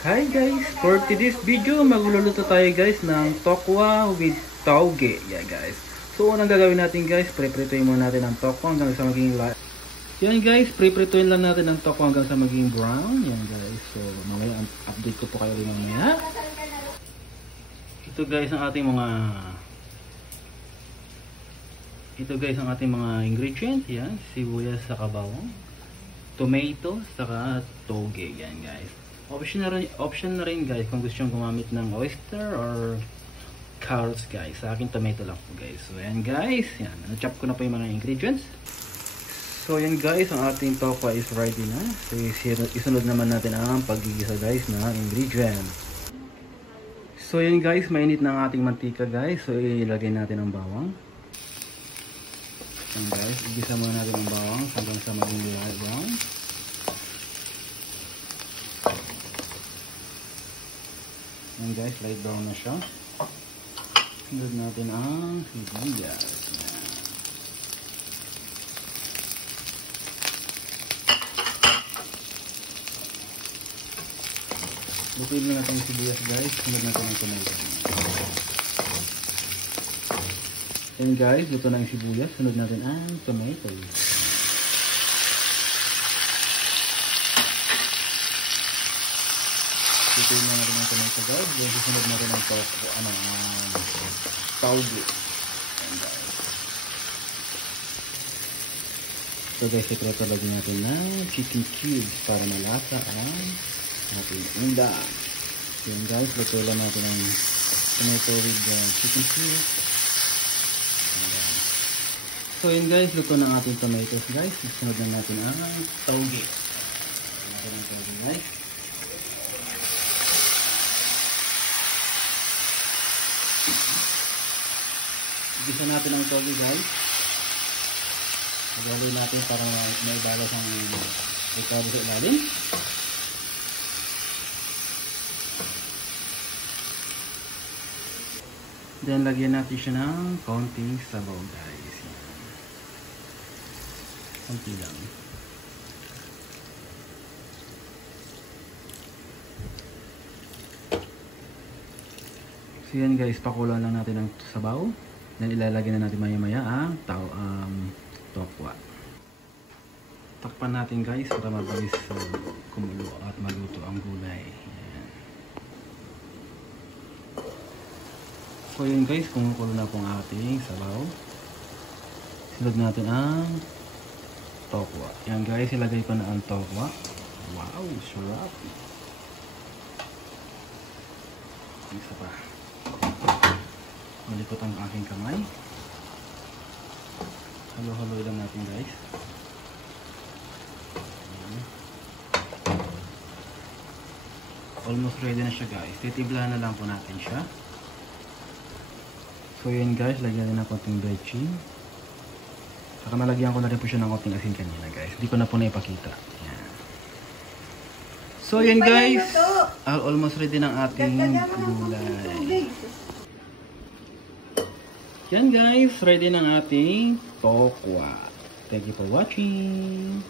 Hi guys, for today's video magluluto tayo guys ng tokwa with tauge. Yeah guys. So unang gagawin natin guys, pre-prituin muna natin ang tokwa hanggang sa maging light. Yan guys, pre-prituin lang natin ang tokwa hanggang sa maging brown. Yan guys. So mamaya update ko po kayo rin mamaya. Ito guys ang ating mga ingredients. Yan, sibuyas sa bawang, tomato, saka toge. Yan guys. Option na rin guys kung gusto nyo gumamit ng oyster or carrots guys. Sa akin tomato lang po guys. So yan guys, yan. Na-chop ko na po yung mga ingredients. So yan guys, ang ating tokwa is ready na. So isunod naman natin ang paggigisa guys ng ingredients. So yan guys, mainit na ang ating mantika guys. So ilagay natin ang bawang. Yan guys, igisa muna natin ang bawang hanggang sa maging light brown. Yan guys, light brown na siya. Sunod natin ang sibuyas. Yan. Lutuin na natin yung sibuyas guys. Sunod natin ang tomato. Yan guys, luto na yung sibuyas. Sunod natin ang tomato. Lutuin na natin ang tomato guys. Then susunod natin ang tauge. Yan guys. So guys, sekreto lagyan natin ng chicken cubes para malasa ang ating ulam. Yan guys, luto lang natin ang tomato with chicken cubes. So yun guys, luto ng ating tomatoes guys. Susunod na natin ang tauge. Natin ang tauge guys. Igisa natin ang tauge guys. Paglalagay natin para maibalas ang rekado sa ilalim. Then lagyan natin siya ng konting sabaw guys. Konti lang. So yan guys, pakulan lang natin ng sabaw. Then ilalagay na natin maya-maya ang tokwa. Takpan natin guys para mabilis kumulo at maluto ang gulay. Yan. So yun guys, kumukulo na po ang ating sabaw. Sunod natin ang tokwa. Yan guys, ilagay ko na ang tokwa. Wow, sarap. Isa pa. Malikot ang aking kamay. Halo-halo lang natin guys. Almost ready na siya guys. Titiblahan na lang po natin siya. So yan guys, lagyan na konting bechin. Saka nalagyan ko na rin po siya ng konting asin kanina guys. Hindi ko na po naipakita. Yan. So yan guys, almost ready ng ating gulay. Yan guys, ready ng ating tokwa. Thank you for watching.